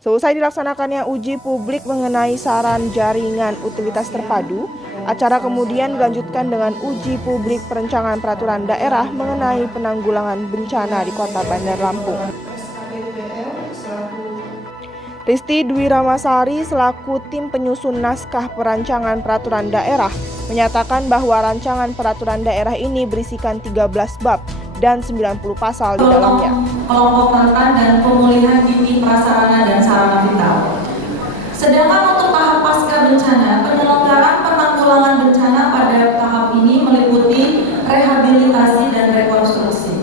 Selesai dilaksanakannya uji publik mengenai saran jaringan utilitas terpadu, acara kemudian dilanjutkan dengan uji publik perencanaan peraturan daerah mengenai penanggulangan bencana di Kota Bandar Lampung. Risti Dwi Ramasari selaku tim penyusun naskah perancangan peraturan daerah menyatakan bahwa rancangan peraturan daerah ini berisikan 13 bab dan 90 pasal di dalamnya. Kelompok rentan dan pemulihan dini prasarana dan sarana vital. Sedangkan untuk tahap pasca bencana, penyelenggaraan penanggulangan bencana pada tahap ini meliputi rehabilitasi dan rekonstruksi.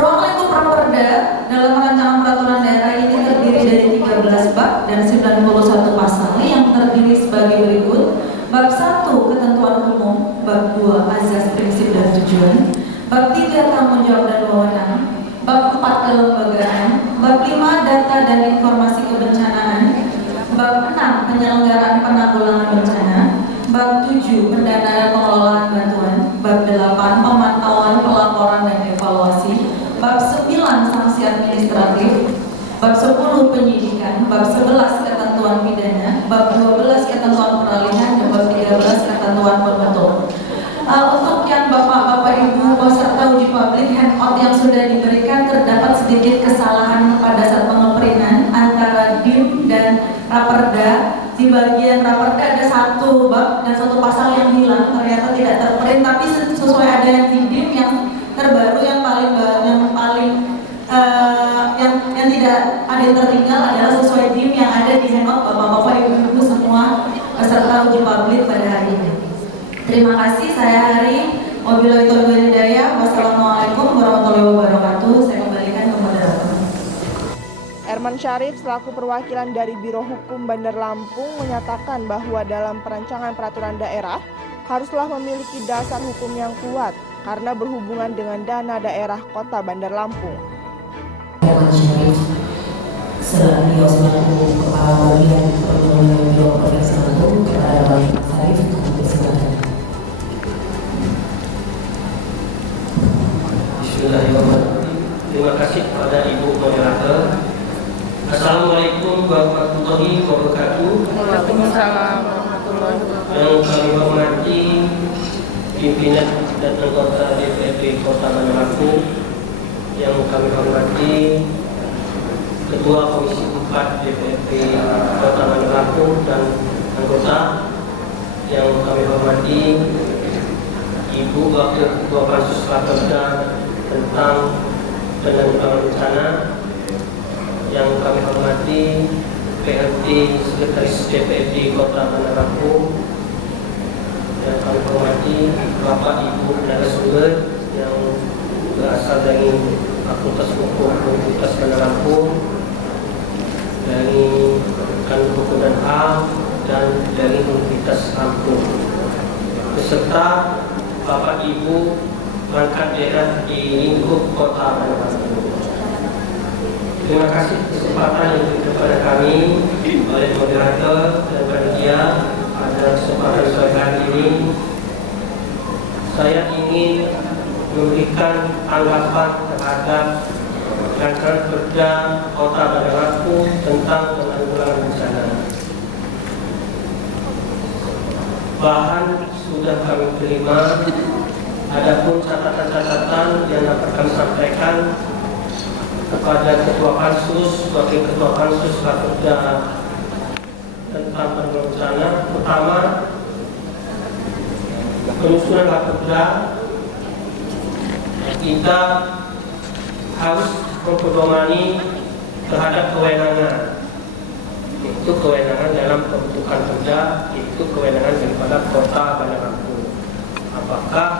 Ruang lingkup Raperda dalam rancangan peraturan daerah ini terdiri dari 13 bab dan 91 pasal yang terdiri sebagai berikut. Bab 1 ketentuan umum, bab 2 azas prinsip dan tujuan, bab 3 tanggung jawab dan wewenang, bab 4 kelembagaan, bab 5 data dan informasi kebencanaan, bab 6 penyelenggaraan penanggulangan bencana, bab 7 pendanaan pengelolaan bantuan, bab 8 pemantauan pelaporan dan evaluasi, bab 9 sanksi administratif, bab 10 penyidikan, bab 11 ketentuan pidana, bab 12 ketentuan peralihan, dan bab 13 ketentuan pembentuk. Untuk yang Bapak-Bapak Ibu peserta uji publik handout yang sudah diberikan, terdapat sedikit kesalahan pada saat pengeprintan antara DIM dan Raperda. Di bagian Raperda ada satu bab dan satu pasal yang hilang, ternyata tidak terprint, tapi sesuai ada yang di DIM yang terbaru yang tidak ada yang tertinggal adalah sesuai DIM yang ada di handout Bapak-Bapak Ibu semua peserta uji publik pada hari ini. Terima kasih, saya Hari. Wabillahi taufiq wal hidayah. Wassalamualaikum warahmatullahi wabarakatuh. Saya kembalikan ke moderator. Herman Syarif selaku perwakilan dari Biro Hukum Bandar Lampung menyatakan bahwa dalam perancangan peraturan daerah haruslah memiliki dasar hukum yang kuat karena berhubungan dengan dana daerah Kota Bandar Lampung. Herman Syarif selaku Kepala Bagian Perhubungan Biro Provinsi Lampung kepada Bapak Syarif untuk bersilakan. Bismillahirrahmanirrahim. Terima kasih kepada Ibu Moderator. Assalamualaikum warahmatullahi wabarakatuh. Waalaikumsalam warahmatullahi wabarakatuh. Yang kami hormati pimpinan dan anggota DPRD Kota Bandar Lampung, yang kami hormati Ketua Komisi 4 DPRD Kota Bandar Lampung dan anggota, yang kami hormati Ibu Wakil Ketua Pansus Raperda tentang penanggulangan bencana, yang kami hormati PLT Sekretaris DPRD Kota Bandar Lampung, yang kami hormati Bapak Ibu narasumber yang berasal dari Fakultas Hukum Universitas Bandar Lampung, dari Kanwil Hukum dan HAM, dan dari Universitas Lampung, beserta Bapak Ibu perangkat daerah di lingkup Kota Bandar Lampung. Terima kasih kesempatan yang diberikan kepada kami oleh moderator dan panitia pada kesempatan sore hari ini. Saya ingin memberikan tanggapan terhadap rancangan Perda Kota Bandar Lampung tentang penanggulangan bencana. Bahan sudah kami terima, adapun catatan-catatan yang dapat kami sampaikan kepada Ketua Pansus, Wakil Ketua Pansus Raperda tentang penanggulangan bencana. Pertama, penyusunan Raperda kita harus mempedomani terhadap kewenangan, yaitu kewenangan dalam pembentukan perda, itu kewenangan daripada Kota Bandar Lampung. Apakah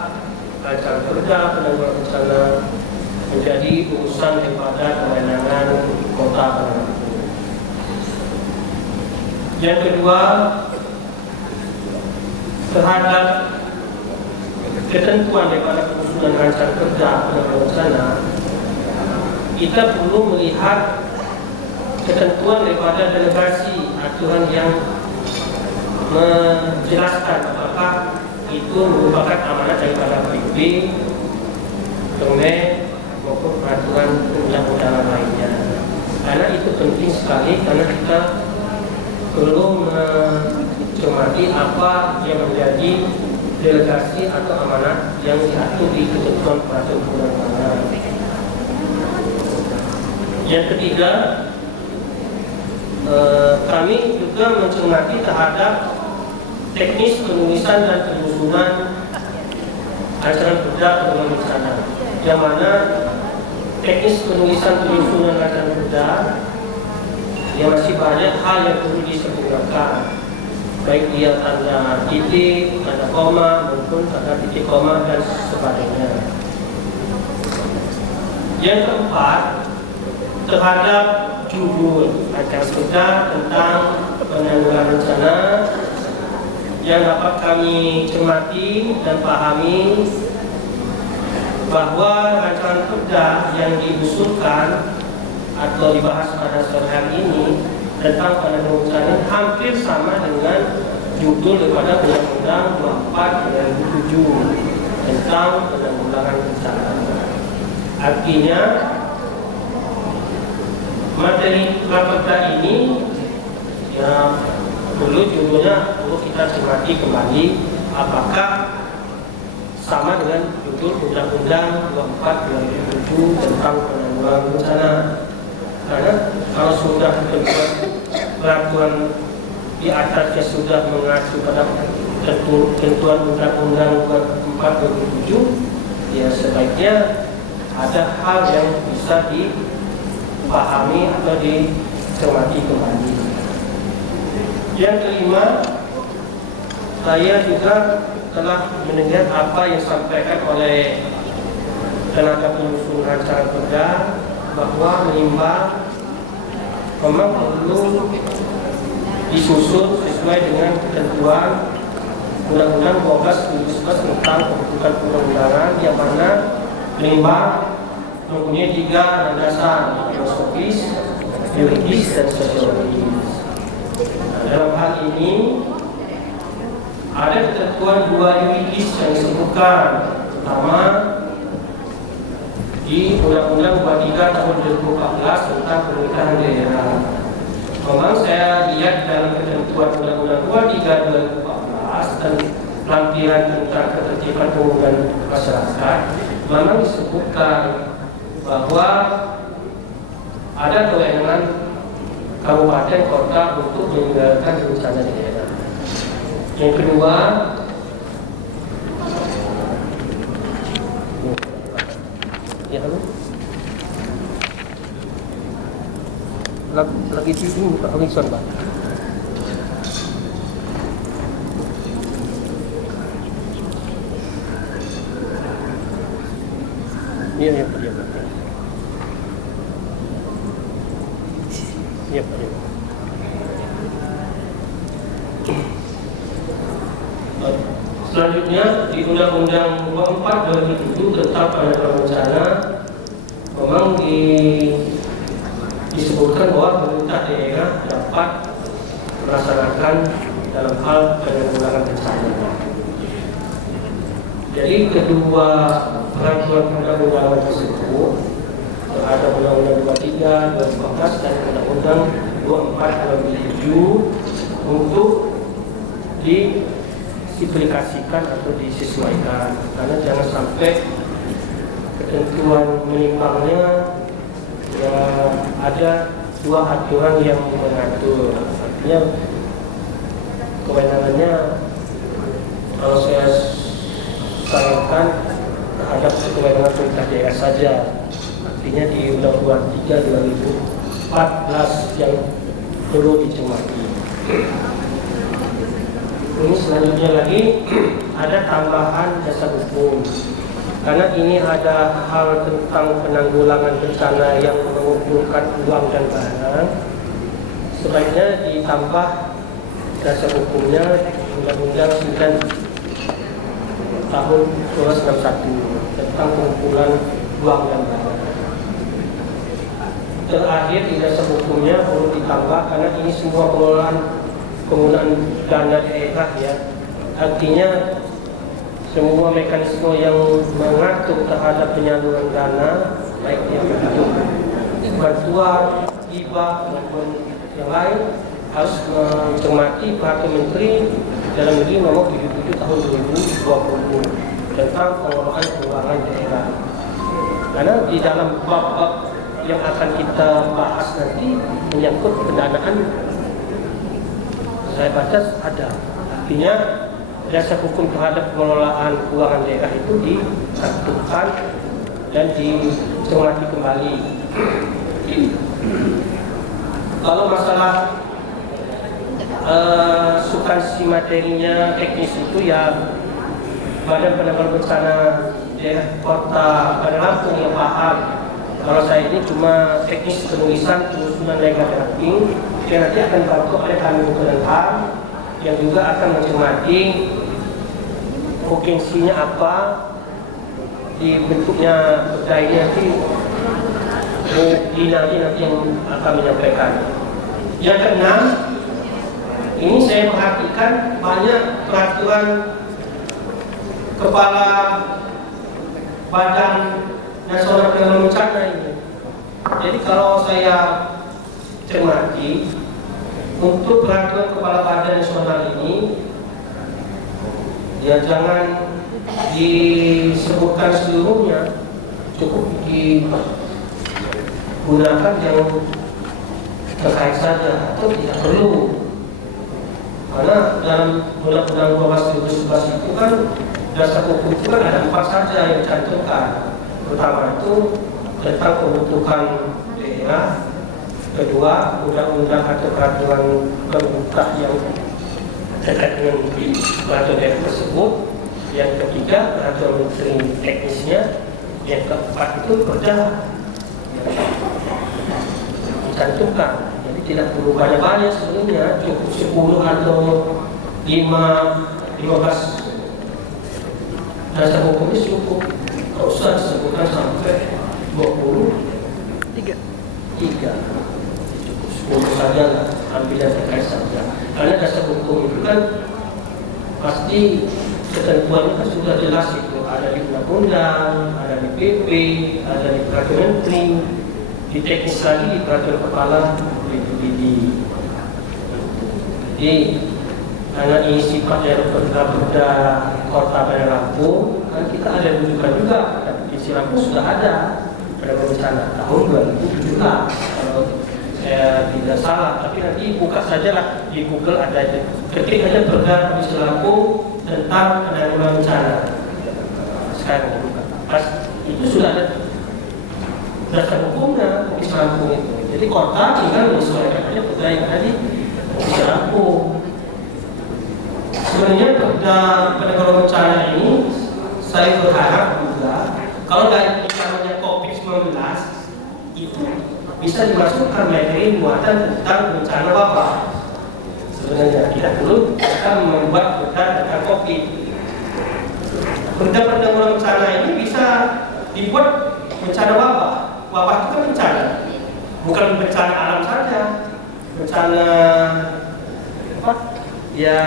rancangan perda penanggulangan bencana menjadi urusan daripada kewenangan Kota Bandar Lampung? Yang kedua, terhadap ketentuan daripada penyusunan rancangan perda penanggulangan bencana, kita perlu melihat ketentuan daripada delegasi aturan yang menjelaskan apakah itu merupakan amanat daripada PP, Permen maupun peraturan undang-undangan lainnya. Karena itu penting sekali, karena kita perlu mencermati apa yang menjadi delegasi atau amanat yang diatur di ketentuan peraturan perundang-undangan. Yang ketiga, kami juga mencermati terhadap teknis penulisan dan penyusunan rancangan perda penanggulangan bencana, yang mana teknis penulisan penyusunan rancangan perda yang masih banyak hal yang perlu disempurnakan, baik dia tanda titik, tanda koma maupun tanda titik koma dan sebagainya. Yang keempat, terhadap judul rancangan perda tentang penanggulangan bencana yang dapat kami cermati dan pahami bahwa rancangan perda yang diusulkan atau dibahas pada sore hari ini tentang penanggulangan bencana hampir sama dengan judul daripada Undang-Undang 24/2007 tentang penanggulangan bencana. Artinya materi perda ini ya perlu judulnya perlu kita cermati kembali apakah sama dengan judul Undang-Undang 24/2007 tentang penanggulangan bencana. Karena kalau sudah peraturan di atasnya sudah mengacu pada ketentuan Undang-Undang 24/2007, ya sebaiknya ada hal yang bisa dipahami atau dicermati kembali. Yang kelima, saya juga telah mendengar apa yang disampaikan oleh tenaga penyusun rancangan perda bahwa limbah memang perlu disusun sesuai dengan ketentuan Undang-Undang 12/2011 tentang pembentukan perundang-undangan, yang mana limbah mempunyai 3 landasan: filosofis, yuridis, dan sosiologis. Dalam hal ini ada ketentuan 2 yuridis yang disebutkan, pertama di Undang-Undang 23 tahun 2014 tentang pemerintahan daerah. Memang saya lihat dalam ketentuan Undang-Undang 23 2014 dan lampiran tentang ketertiban umum dan masyarakat, memang disebutkan bahwa ada kewenangan kabupaten kota untuk menyelenggarakan bencana daerah. Yang kedua, ya halo, lagi di sini buka horizon Pak. Iya ya Pak. Iya Pak. Selanjutnya di Undang-Undang 24/2007 tentang penanggulangan bencana memang disebutkan bahwa pemerintah daerah dapat melaksanakan dalam hal penanggulangan bencana. Jadi kedua peraturan perundang-undangan tersebut terhadap Undang-Undang 23 2014 dan Undang-Undang 24/2007 untuk disimplifikasikan atau disesuaikan, karena jangan sampai ketentuan menimbangnya ya ada 2 aturan yang mengatur. Artinya kewenangannya kalau saya sayangkan terhadap kewenangan pemerintah daerah saja, artinya di Undang-Undang 23 2014 yang perlu dicermati. Ini selanjutnya lagi ada tambahan dasar hukum, karena ini ada hal tentang penanggulangan bencana yang mengumpulkan uang dan barang. Sebaiknya ditambah dasar hukumnya Undang-Undang 9 tahun 1961 tentang pengumpulan uang dan barang. Terakhir di dasar hukumnya perlu ditambah, karena ini semua penggunaan dana daerah ya, artinya semua mekanisme yang mengatur terhadap penyaluran dana, baik yang bentuk bantuan, juga maupun yang lain harus mencermati peraturan Menteri Dalam Negeri Nomor 77 Tahun 2020 tentang pengelolaan keuangan daerah. Karena di dalam bab-bab yang akan kita bahas nanti menyangkut pendanaan, saya baca ada. Artinya dasar hukum terhadap pengelolaan keuangan daerah itu disatukan dan dicermati kembali. Kalau masalah substansi materinya teknis itu ya Badan Penanggulangan Bencana Daerah Kota Bandar Lampung yang paham. Kalau saya ini cuma teknis penulisan penyusunan legal drafting yang nanti akan dibantu oleh kami Kemenhan yang juga akan mencermati urgensinya apa, dibentuknya perda ini nanti nanti yang akan menyampaikan. Yang keenam, ini saya perhatikan banyak peraturan Kepala Badan Nasional Penanggulangan Bencana ini. Jadi kalau saya cermati, untuk peraturan Kepala Badan Nasional ini, ya jangan disebutkan seluruhnya, cukup digunakan yang terkait saja atau tidak perlu. Karena dalam Undang-Undang 12 itu kan dasar hukum itu kan ada 4 saja yang dicantumkan. Pertama itu tentang pembentukan daerah, kedua undang-undang atau peraturan pemerintah yang terkait dengan peraturan daerah tersebut, yang ketiga peraturan menteri teknisnya, yang keempat itu perda dicantumkan. Jadi tidak perlu banyak-banyak sebenarnya, cukup 10 atau 15 dasar hukumnya cukup. Tidak usah disebutkan sampai 23. Cukup 10 saja lah, ambil yang terkait saja. Karena dasar hukum itu kan pasti ketentuannya kan sudah jelas itu. Ada di undang-undang, ada di PP, ada di peraturan menteri, di teknis lagi di peraturan kepala BPBD. Jadi karena ini sifat dari perda Kota Bandar Lampung, kan kita ada rujukan juga. Di Lampung sudah ada pada bencana tahun 2017 kalau saya tidak salah. Tapi nanti buka saja lah di Google, ada ketik aja perda di Lampung tentang penanggulangan bencana. Sekarang dibuka. Itu sudah ada dasar hukumnya di Lampung itu. Jadi kota tinggal menyesuaikan aja perda yang ada di Lampung. Sebenarnya perda penanggulangan bencana ini saya berharap juga kalau dari namanya COVID-19 itu bisa dimasukkan materi muatan tentang bencana wabah. Sebenarnya tidak perlu kita membuat perda tentang COVID. Perda penanggulangan bencana ini bisa dibuat bencana wabah. Wabah itu kan bencana, bukan bencana alam saja, bencana apa? Ya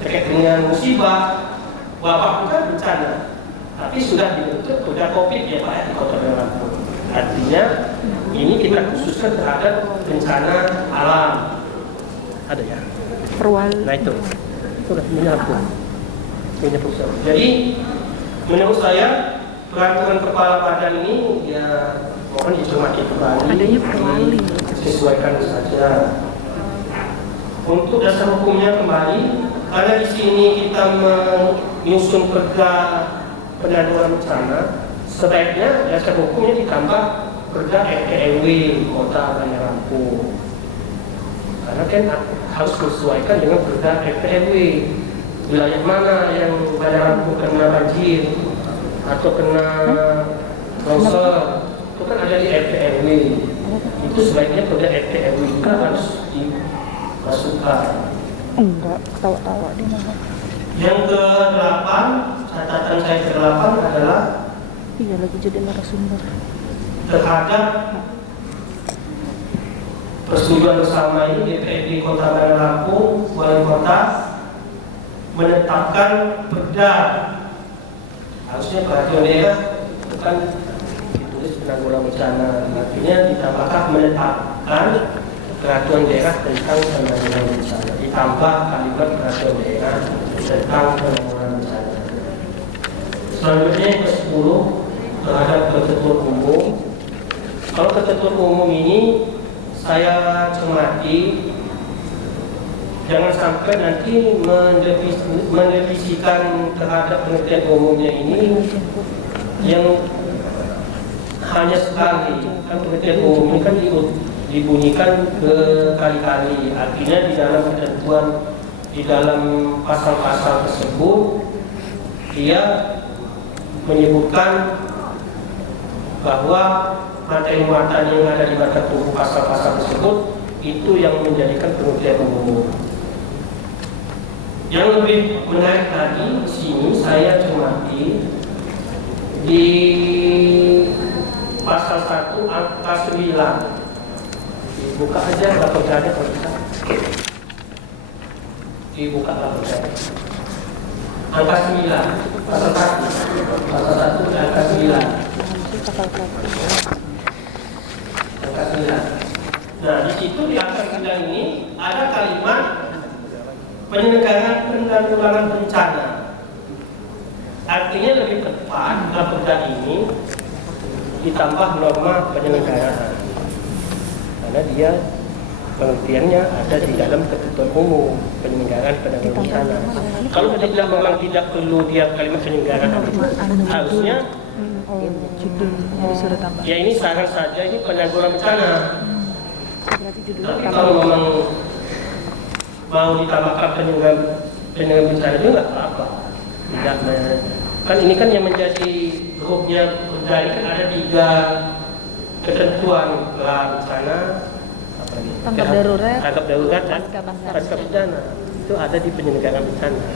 terkait dengan musibah, wabah bukan bencana, tapi sudah dibentuk perda COVID ya Pak di Kota Bandar Lampung. Artinya ini kita khususkan terhadap bencana alam. Ada ya? Nah itu udah menyambung, punya pusat. Jadi menurut saya peraturan kepala badan ini ya mohon dicermati kembali, disesuaikan saja. Untuk dasar hukumnya kembali, karena di sini kita menyusun perda penanggulangan bencana, sebaiknya dasar hukumnya ditambah perda RT/RW Kota Bandar Lampung. Karena kan harus disesuaikan dengan perda RT/RW. Wilayah mana yang Bandar Lampung kena banjir atau kena longsor, itu kan ada di RT/RW. Itu sebaiknya perda RT/RW juga harus dimasukkan. Enggak, ketawa-tawa di mana. Yang ke-8, catatan saya ke-8 adalah Iya, lagi jadi narasumber. terhadap persetujuan bersama ini DPRD Kota Bandar Lampung, Wali Kota menetapkan perda. Harusnya peraturan daerah bukan ditulis penanggulangan bencana, artinya ditambahkan menetapkan menambahkan peraturan daerah tentang penanggulangan bencana, ditambah kalimat peraturan daerah tentang penanggulangan bencana. Selanjutnya yang ke-10 terhadap ketentuan umum. Kalau ketentuan umum ini saya cermati, jangan sampai nanti mendefisikan terhadap pengertian umumnya ini yang hanya sekali. Kan pengertian umum ini kan dibunyikan berkali-kali. Artinya di dalam ketentuan, di dalam pasal-pasal tersebut dia menyebutkan bahwa materi muatan yang ada di batas tubuh pasal-pasal tersebut itu yang menjadikan pengertian umum. Yang lebih menarik lagi di sini saya cermati di pasal 1 angka 9. Dibuka aja laporannya kalau bisa. Dibuka laporannya. Angka 9, pasal 1. Pasal 1 angka 9. Angka 9. Nah, di situ di angka 9 ini ada kalimat penyelenggaraan penanggulangan bencana. Artinya lebih tepat laporan ini ditambah norma penyelenggaraan, karena dia pengertiannya ada di dalam ketentuan umum penyelenggaraan penanggulangan bencana. Kalau tidak memang tidak perlu dia kalimat penyelenggaraan, harusnya ya ini saran saja, ini penanggulangan bencana. Tapi kalau memang mau ditambahkan penyelenggaraan bencana itu nggak apa-apa. Tidak, kan ini kan yang menjadi grupnya dari kan ada 3 ketentuan bencana, tanggap darurat, dan pasca bencana. Itu ada di penyelenggaraan bencana.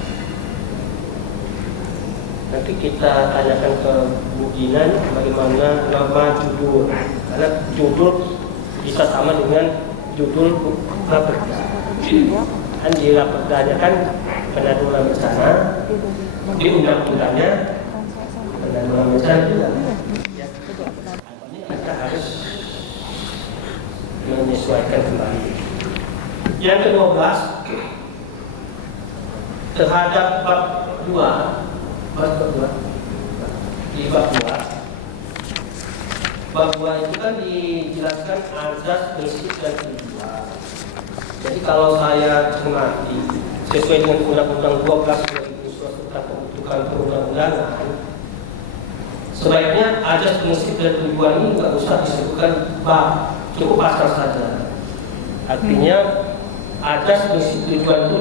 Nanti kita tanyakan ke Bu Ginan bagaimana norma judul, karena judul bisa sama dengan judul raperda. Kan di raperdanya kan penanggulangan bencana, di undang-undangnya penanggulangan bencana juga. Kita harus menyesuaikan kembali. Yang ke-12 terhadap bab 2. Di bab 2 itu kan dijelaskan azas, prinsip dan tujuan. Jadi kalau saya cermati sesuai dengan Undang-Undang 12 tentang pembentukan perundang-undangan, sebaiknya azas, prinsip dan tujuan ini nggak usah disebutkan bab, cukup pasal saja. Artinya azas, prinsip, tujuan itu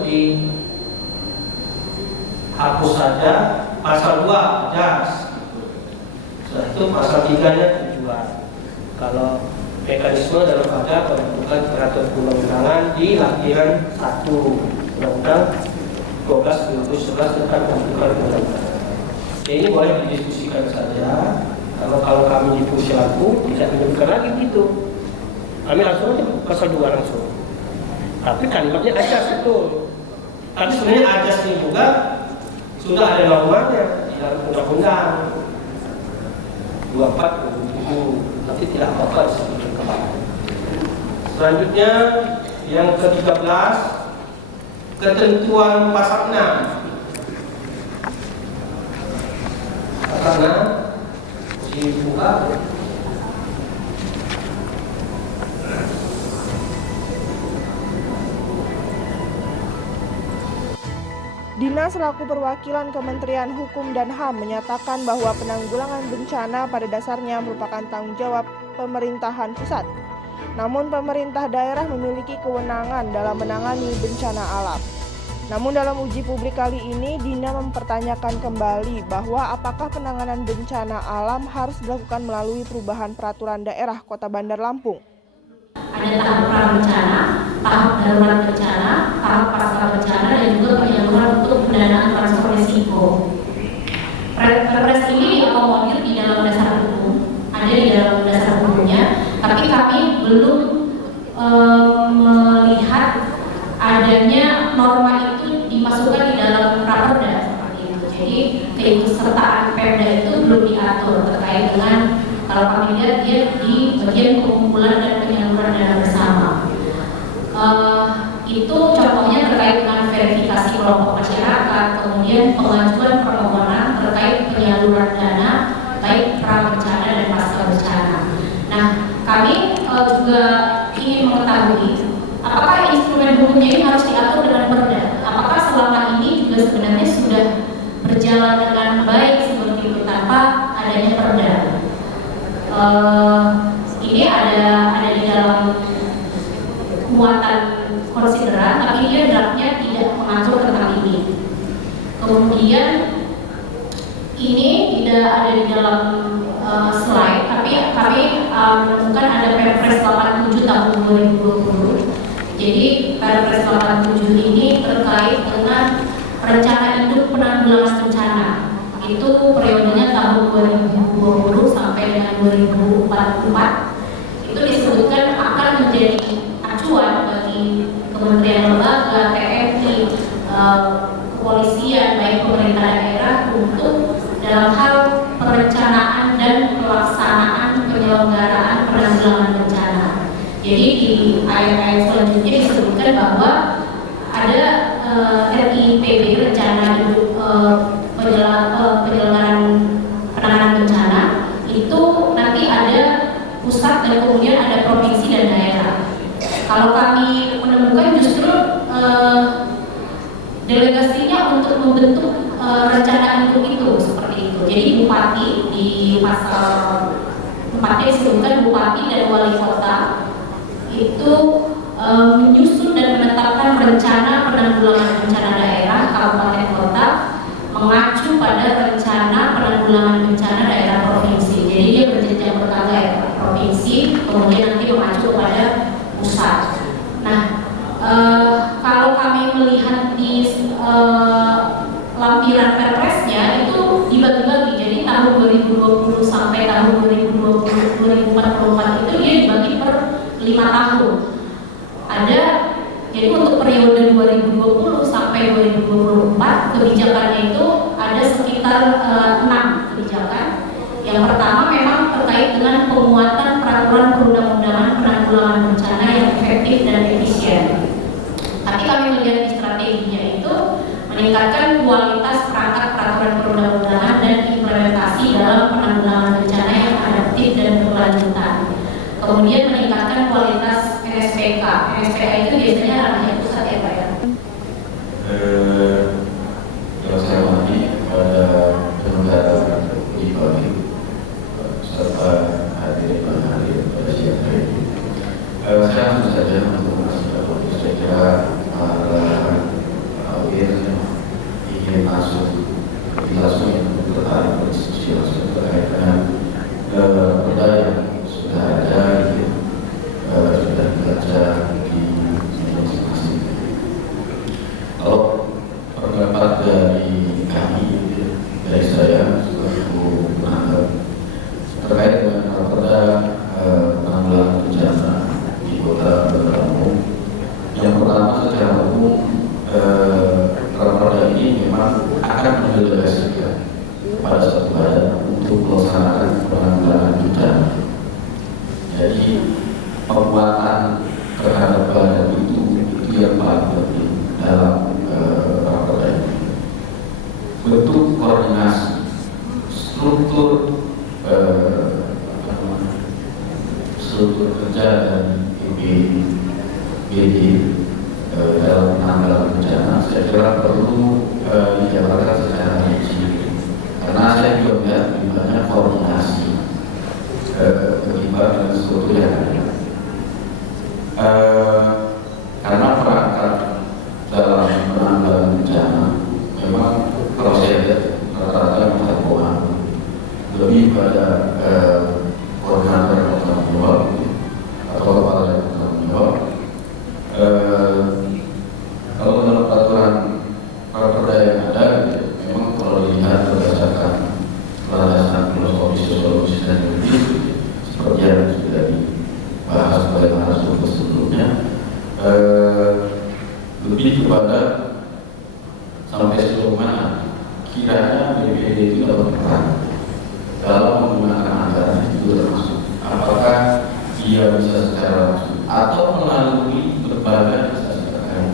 dihapus saja. Pasal 2 azas, setelah itu pasal 3-nya tujuan. Kalau mekanisme dalam pada pembentukan peraturan perundang-undangan di lampiran 1 Undang-Undang 12/2011 tentang pembentukan perundang-undangan. Ini boleh didiskusikan saja. Kalau kami di Pusilaku tidak menyebutkan lagi gitu. Kami langsung aja pasal 2 langsung. Tapi kalimatnya ajas itu. Tapi sebenarnya ajas ini juga sudah ada normanya di dalam undang-undang 24/2007, nanti tidak apa-apa disebutkan kembali. Selanjutnya yang ke-13 ketentuan pasal 6. Pasal 6 dibuka. Dinas selaku perwakilan Kementerian Hukum dan HAM menyatakan bahwa penanggulangan bencana pada dasarnya merupakan tanggung jawab pemerintahan pusat. Namun pemerintah daerah memiliki kewenangan dalam menangani bencana alam. Namun dalam uji publik kali ini, Dina mempertanyakan kembali bahwa apakah penanganan bencana alam harus dilakukan melalui perubahan peraturan daerah Kota Bandar Lampung. Ada tahap prabencana, tahap darurat bencana, tahap pasca bencana, dan juga penyaluran untuk pendanaan transfer risiko. Perpres ini diakomodir di dalam dasar hukum, ada di dalam dasar hukumnya, tapi kami belum melihat adanya norma itu dimasukkan di dalam raperda seperti itu. Jadi keikutsertaan Pemda itu belum diatur terkait dengan Kalau kami lihat dia di bagian pengumpulan dan penyaluran dana bersama. Itu contohnya terkait dengan verifikasi kelompok masyarakat, kemudian pengajuan permohonan terkait penyaluran dana baik pra bencana dan pasca bencana. Nah, kami juga ingin mengetahui apakah instrumen hukumnya ini harus diatur dengan perda. Apakah selama ini juga sebenarnya sudah berjalan dengan baik seperti itu tanpa adanya perda. Ini ada di dalam muatan konsideran, tapi dia draftnya tidak mengatur tentang ini. Kemudian ini tidak ada di dalam slide, tapi kami menemukan ada Perpres 87 tahun 2020. Jadi Perpres 87 ini terkait dengan rencana induk penanggulangan bencana. Itu periodenya tahun 2020 sampai dengan 2044. Itu disebutkan akan menjadi acuan bagi kementerian lembaga, TNI, kepolisian, baik pemerintah daerah untuk dalam hal perencanaan dan pelaksanaan penyelenggaraan penanggulangan bencana. Jadi di ayat-ayat selanjutnya disebutkan bahwa ada RIPB, rencana induk penyelenggaraan penanganan bencana, itu nanti ada pusat dan kemudian ada provinsi dan daerah. Kalau kami menemukan justru delegasinya untuk membentuk rencana induk itu seperti itu. Jadi bupati di pasal 4 disebutkan bupati dan wali kota itu menyusun dan menetapkan rencana penanggulangan bencana daerah kabupaten kota mengacu pada rencana penanggulangan bencana daerah provinsi. Jadi dia berjenjang bertangga ya, provinsi, kemudian nanti mengacu kepada pusat. Nah, kalau kami melihat di lampiran perpresnya itu dibagi-bagi. Jadi tahun 2020 sampai tahun 2044 itu dia dibagi per 5 tahun. Ada, jadi untuk periode 2020 sampai 2024 kebijakannya itu ada sekitar 6 kebijakan. Yang pertama memang terkait dengan penguatan peraturan perundang-undangan penanggulangan bencana yang efektif dan efisien. Tapi kami melihat di strateginya itu meningkatkan kualitas perangkat peraturan perundang-undangan dan implementasi dalam penanggulangan bencana yang adaptif dan berkelanjutan. Kemudian meningkatkan kualitas NSPK. NSPK itu biasanya ranahnya pusat ya Pak ya. Yang saya hormati kepada penyelenggara ibadah serta hadirin pada siang hari ini. Saya langsung saja untuk saya kira ingin langsung yang tertarik berdiskusi langsung terkait dengan perda yang sudah ada sudah dibaca di masing-masing. Kalau pendapat dari kami, dari saya selaku penanggap terkait dengan perda penanggulangan bencana di Kota Bandar Lampung, yang pertama secara umum perda ini memang akan mendelegasikan pada satu badan untuk melaksanakan penanggulangan bencana. Jadi penguatan terhadap badan itu yang paling penting dalam perda ini. Bentuk koordinasi struktur kerja dan BPBD dalam penanggulangan bencana saya kira perlu dijabarkan secara rinci, karena saya juga melihat lebih banyak koordinasi ketimbang dengan struktur yang ada. Karena perangkat dalam penanggulangan bencana memang kalau saya lihat rata-rata memang lebih pada koordinator yang bertanggung jawab atau kepala yang bertanggung jawab. Kalau dalam peraturan perda yang ada, memang kalau dilihat berdasarkan landasan filosofis, sosiologis dan juridis seperti yang sudah dibahas oleh narasumber sebelumnya, lebih kepada sampai sejauh mana kiranya BPD itu dapat peran dalam menggunakan anggaran itu tidak bisa secara langsung atau melalui berbagai instansi terkait.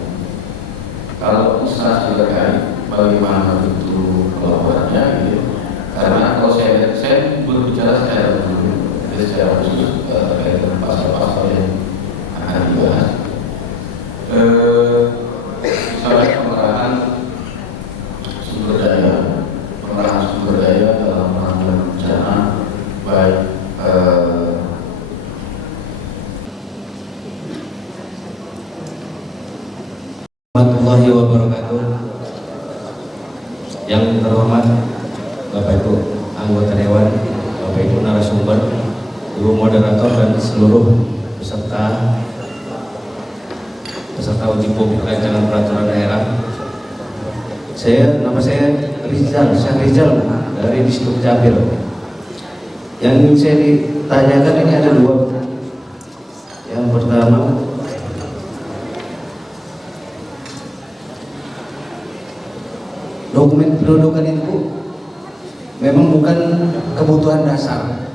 Kalau instansi terkait, bagaimana bentuk pelaporannya gitu? Karena kalau saya berbicara secara umum, secara khusus terkait dengan pasal-pasal yang akan dibahas. Misalnya pengerahan sumber daya dalam penanggulangan bencana, baik warahmatullahi wabarakatuh. Yang terhormat Bapak Ibu anggota Dewan, Bapak Ibu narasumber, Ibu moderator dan seluruh peserta uji publik rancangan peraturan daerah. Nama saya Rizal dari Distrik Capil. Yang ingin saya ditanyakan ini ada dua. Yang pertama, dokumen pendudukan itu memang bukan kebutuhan dasar,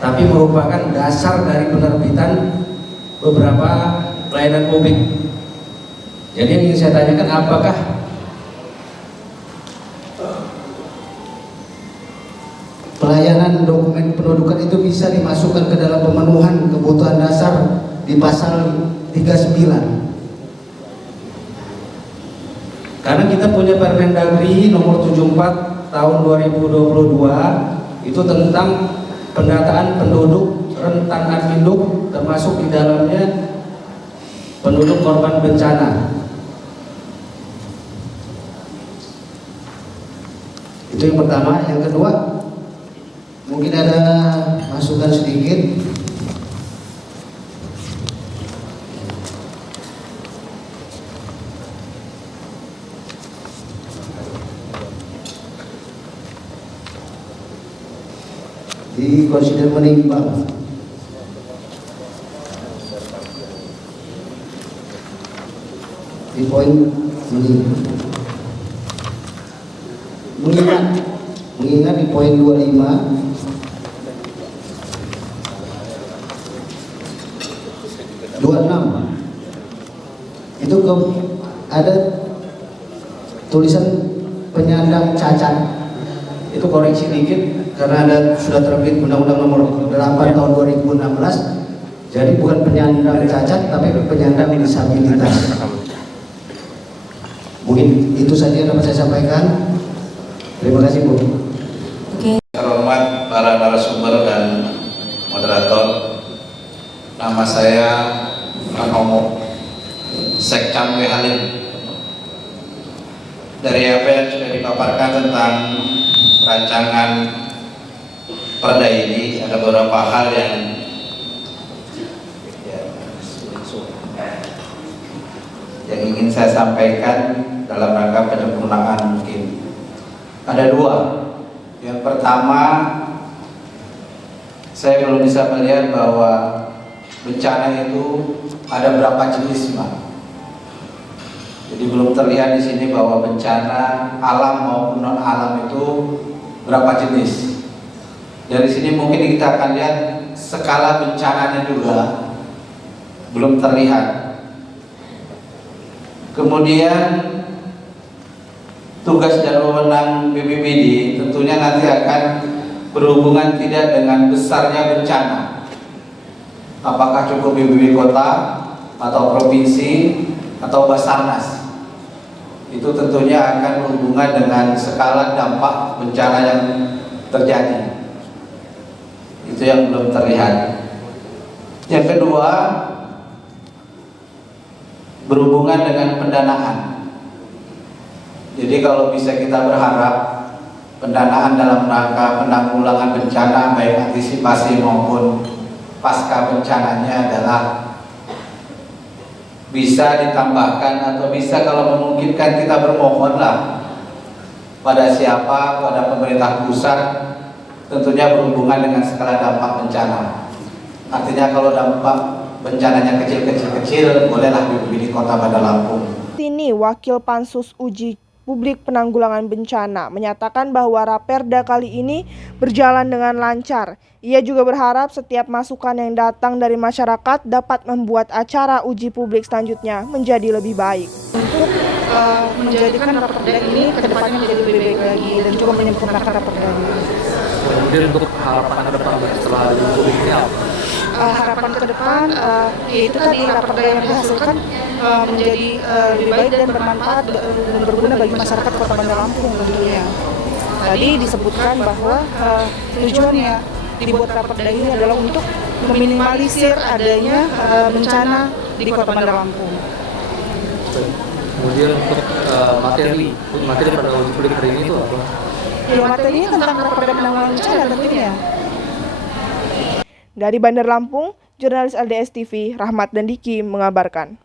tapi merupakan dasar dari penerbitan beberapa pelayanan publik. Jadi yang ingin saya tanyakan, apakah pelayanan dokumen pendudukan itu bisa dimasukkan ke dalam pemenuhan kebutuhan dasar di pasal 39? Karena kita punya Permendagri nomor 74 tahun 2022 itu tentang pendataan penduduk rentan induk, termasuk di dalamnya penduduk korban bencana. Itu yang pertama. Yang kedua, mungkin ada masukan sedikit. Di konsider menimbang di poin mengingat di poin 25 itu ada tulisan penyandang cacat. Itu koreksi dikit karena sudah terbit Undang-Undang Nomor 8 tahun 2016. Jadi bukan penyandang cacat tapi penyandang disabilitas. Mungkin itu saja yang dapat saya sampaikan. Terima kasih, Bu. Terhormat para narasumber dan moderator, nama saya Anomo Sekcam W. Halim. Dari apa yang sudah dipaparkan tentang rancangan perda ini, ada beberapa hal yang ingin saya sampaikan dalam rangka penyempurnaan mungkin. Ada dua. Yang pertama, saya belum bisa melihat bahwa bencana itu ada berapa jenis, Pak. Jadi belum terlihat di sini bahwa bencana alam maupun non alam itu berapa jenis. Dari sini mungkin kita akan lihat skala bencananya juga belum terlihat. Kemudian tugas dan wewenang BPBD tentunya nanti akan berhubungan tidak dengan besarnya bencana. Apakah cukup BPBD kota atau provinsi atau Basarnas? Itu tentunya akan berhubungan dengan skala dampak bencana yang terjadi. Itu yang belum terlihat. Yang kedua, berhubungan dengan pendanaan. Jadi kalau bisa kita berharap pendanaan dalam rangka penanggulangan bencana baik antisipasi maupun pasca bencananya adalah bisa ditambahkan atau bisa kalau memungkinkan kita bermohonlah pada siapa, pada pemerintah pusat, tentunya berhubungan dengan skala dampak bencana. Artinya kalau dampak bencananya kecil-kecil, bolehlah BPBD Kota Bandar Lampung. Ini Wakil Pansus Uji Publik Penanggulangan Bencana menyatakan bahwa Raperda kali ini berjalan dengan lancar. Ia juga berharap setiap masukan yang datang dari masyarakat dapat membuat acara uji publik selanjutnya menjadi lebih baik. Untuk menjadikan Raperda ini ke depannya menjadi lebih baik lagi dan juga menyempurnakan Raperda ini. Kemudian untuk harapan ke depan setelah ini apa? Harapan ke depan yaitu tadi Raperda yang dihasilkan menjadi lebih baik dan bermanfaat dan berguna bagi masyarakat Kota Bandar Lampung tentunya. Tadi disebutkan bahwa tujuannya dibuat Raperda ini adalah untuk meminimalisir adanya bencana di Kota Bandar Lampung. Kemudian untuk materi pada uji publik hari ini itu apa? Ya, materinya tentang Raperda penanggulangan bencana tentunya. Dari Bandar Lampung, jurnalis LDS TV Rahmat dan Diki mengabarkan.